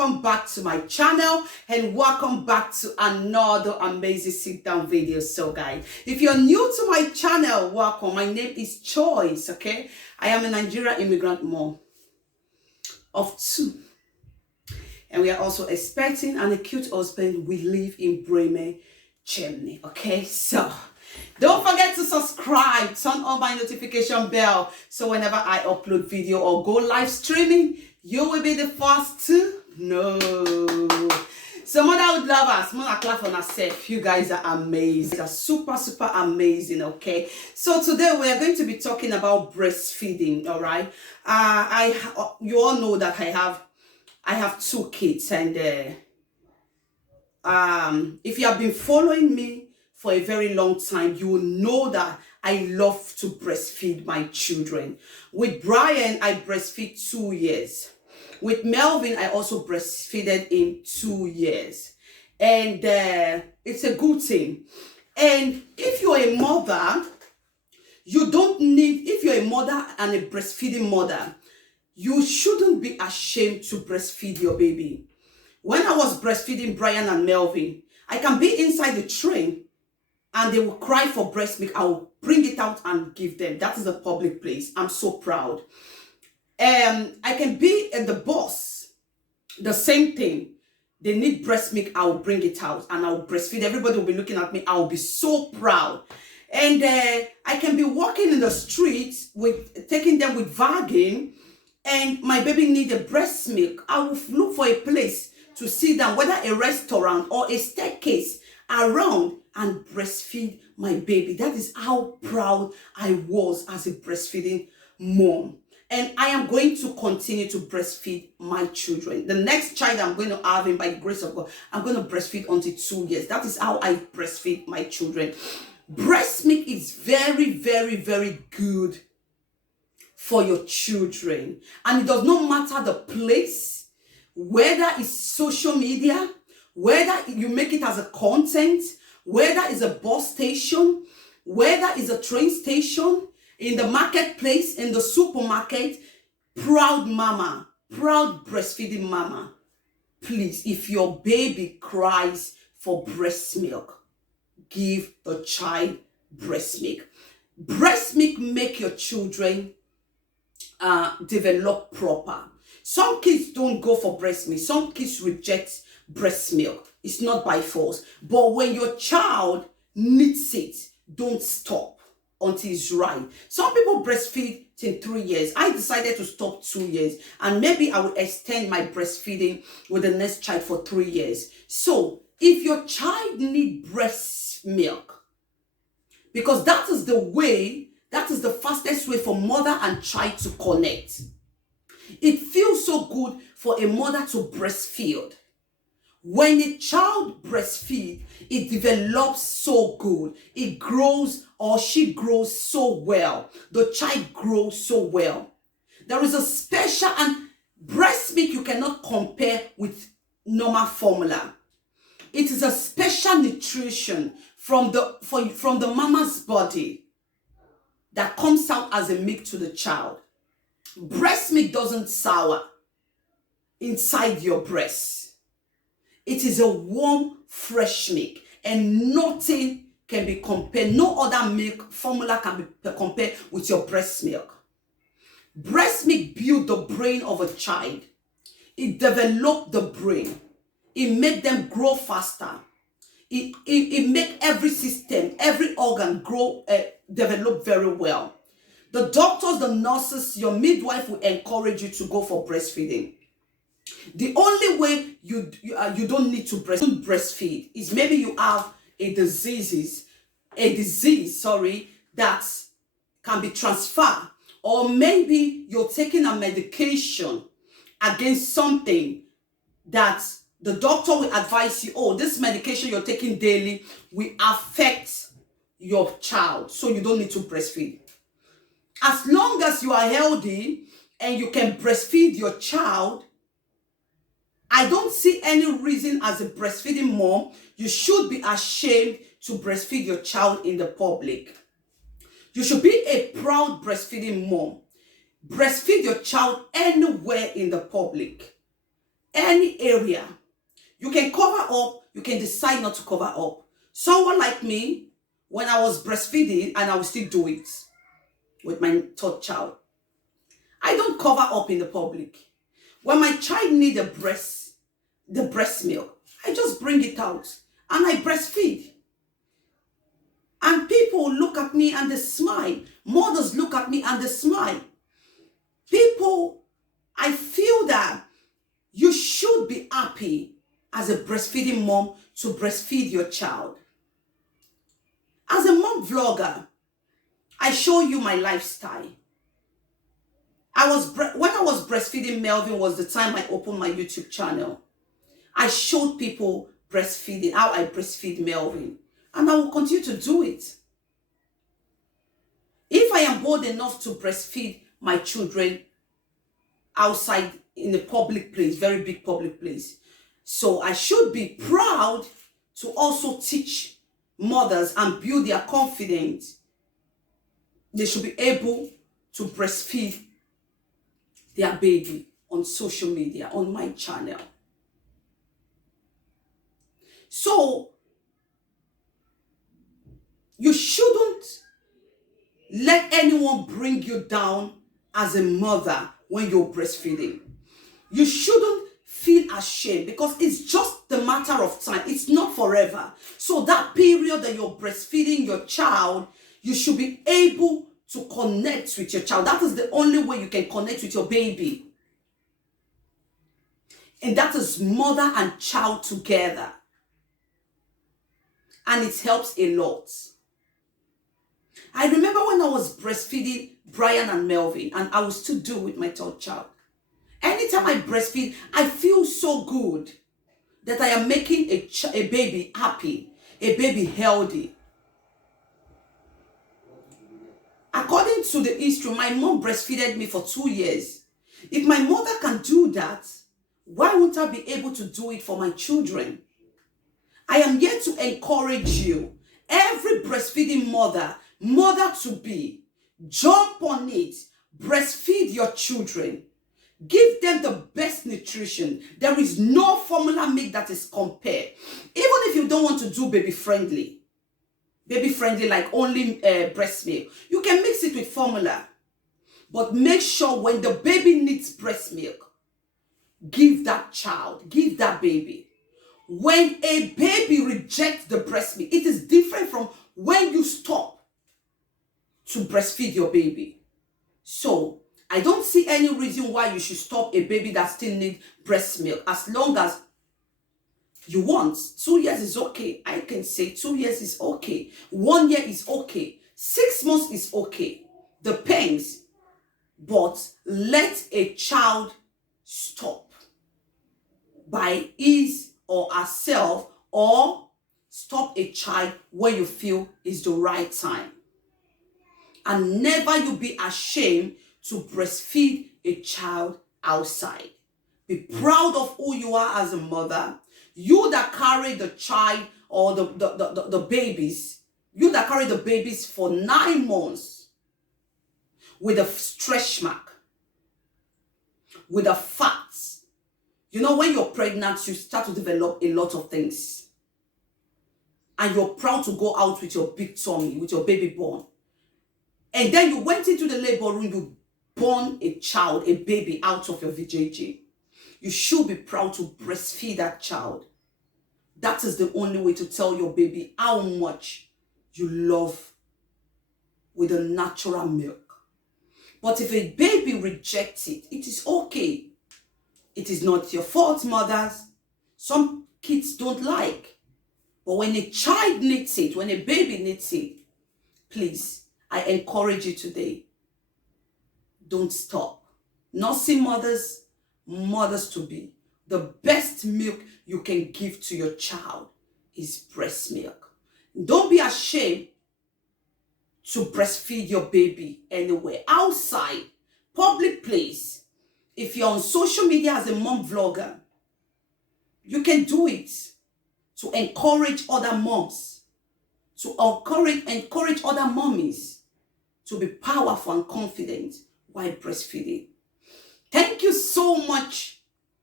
welcome back to my channel and welcome back to another amazing sit down video. So guys, if you're new to my channel, welcome. My name is Choice. Okay, I am a Nigerian immigrant mom of 2, and we are also expecting an cute husband. We live in Bremen, Germany. Okay, so don't forget to subscribe, turn on my notification bell, so whenever I upload video or go live streaming, you will be the first to know. So motherhood lovers, mother clap on herself. You guys are amazing. You are super amazing. Okay, so today we are going to be talking about breastfeeding. All right, you all know that I have 2 kids, and if you have been following me for a very long time, you will know that I love to breastfeed my children. With Brian, I breastfeed 2 years. With Melvin, I also breastfeeded in 2 years. And it's a good thing. And if you're a mother, if you're a mother and a breastfeeding mother, you shouldn't be ashamed to breastfeed your baby. When I was breastfeeding Brian and Melvin, I can be inside the train and they will cry for breast milk. I will bring it out and give them. That is a public place. I'm so proud. I can be at the bus. The same thing. They need breast milk. I will bring it out and I will breastfeed. Everybody will be looking at me. I will be so proud. And I can be walking in the streets taking them with wagon, and my baby need a breast milk. I will look for a place to sit down, whether a restaurant or a staircase around, and breastfeed my baby. That is how proud I was as a breastfeeding mom. And I am going to continue to breastfeed my children. The next child I'm going to have, him by the grace of God, I'm going to breastfeed until 2 years. That is how I breastfeed my children. Breast milk is very good for your children. And it does not matter the place, whether it's social media, whether you make it as a content, whether it's a bus station, whether it's a train station, in the marketplace, in the supermarket. Proud mama, proud breastfeeding mama, please, if your baby cries for breast milk, give the child breast milk. Breast milk make your children develop proper. Some kids don't go for breast milk. Some kids reject breast milk. It's not by force. But when your child needs it, don't stop until it's right. Some people breastfeed till 3 years. I decided to stop 2 years, and maybe I will extend my breastfeeding with the next child for 3 years. So if your child needs breast milk, because that is the fastest way for mother and child to connect. It feels so good for a mother to breastfeed. When a child breastfeeds, it develops so good. It grows, or she grows so well. The child grows so well. There is a special, and breast milk you cannot compare with normal formula. It is a special nutrition from the mama's body that comes out as a milk to the child. Breast milk doesn't sour inside your breast. It is a warm, fresh milk, and nothing can be compared. No other milk formula can be compared with your breast milk. Breast milk builds the brain of a child. It develops the brain. It makes them grow faster. It makes every system, every organ develop very well. The doctors, the nurses, your midwife will encourage you to go for breastfeeding. The only way you don't need to breastfeed is maybe you have a disease that can be transferred, or maybe you're taking a medication against something that the doctor will advise you, oh, this medication you're taking daily will affect your child, so you don't need to breastfeed. As long as you are healthy and you can breastfeed your child, I don't see any reason as a breastfeeding mom you should be ashamed to breastfeed your child in the public. You should be a proud breastfeeding mom. Breastfeed your child anywhere in the public. any area. You can cover up, you can decide not to cover up. Someone like me, when I was breastfeeding, and I will still do it with my third child, I don't cover up in the public. When my child needs the breast milk, I just bring it out and I breastfeed. And people look at me and they smile. Mothers look at me and they smile. People, I feel that you should be happy as a breastfeeding mom to breastfeed your child. As a mom vlogger, I show you my lifestyle. When I was breastfeeding Melvin was the time I opened my YouTube channel. I showed people breastfeeding, how I breastfeed Melvin. And I will continue to do it. If I am bold enough to breastfeed my children outside in a public place, very big public place, so I should be proud to also teach mothers and build their confidence. They should be able to breastfeed their baby on social media, on my channel. So, you shouldn't let anyone bring you down as a mother when you're breastfeeding. You shouldn't feel ashamed because it's just the matter of time. It's not forever. So that period that you're breastfeeding your child, you should be able to connect with your child. That is the only way you can connect with your baby. And that is mother and child together. And it helps a lot. I remember when I was breastfeeding Brian and Melvin, and I will still do with my third child. Anytime I breastfeed, I feel so good that I am making a baby happy, a baby healthy. According to the history, my mom breastfeeded me for 2 years. If my mother can do that, why won't I be able to do it for my children? I am here to encourage you. Every breastfeeding mother-to-be, jump on it. Breastfeed your children. Give them the best nutrition. There is no formula milk that is compared. Even if you don't want to do baby friendly like only breast milk, you can mix it with formula. But make sure when the baby needs breast milk, give that child, give that baby. When a baby rejects the breast milk, it is different from when you stop to breastfeed your baby. So, I don't see any reason why you should stop a baby that still needs breast milk as long as you want. 2 years is okay. I can say 2 years is okay. 1 year is okay. 6 months is okay. Depends. But let a child stop by his or herself, or stop a child when you feel is the right time. And never you be ashamed to breastfeed a child outside. Be proud of who you are as a mother. You that carry the child or the babies, you that carry the babies for 9 months with a stretch mark, with a fats. You know, when you're pregnant, you start to develop a lot of things. And you're proud to go out with your big tummy, with your baby born. And then you went into the labor room, you born a child, a baby out of your VJJ. You should be proud to breastfeed that child. That is the only way to tell your baby how much you love with a natural milk. But if a baby rejects it, it is okay. It is not your fault, mothers. Some kids don't like. But when a child needs it, when a baby needs it, please, I encourage you today, don't stop. Nursing mothers, mothers-to-be, the best milk you can give to your child is breast milk. Don't be ashamed to breastfeed your baby anywhere, outside, public place. If you're on social media as a mom vlogger, you can do it to encourage other moms, to encourage other mommies to be powerful and confident while breastfeeding. Thank you so much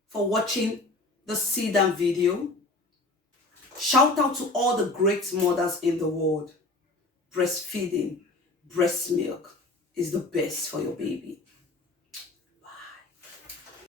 for watching the sit down video. Shout out to all the great mothers in the world. Breastfeeding, breast milk is the best for your baby.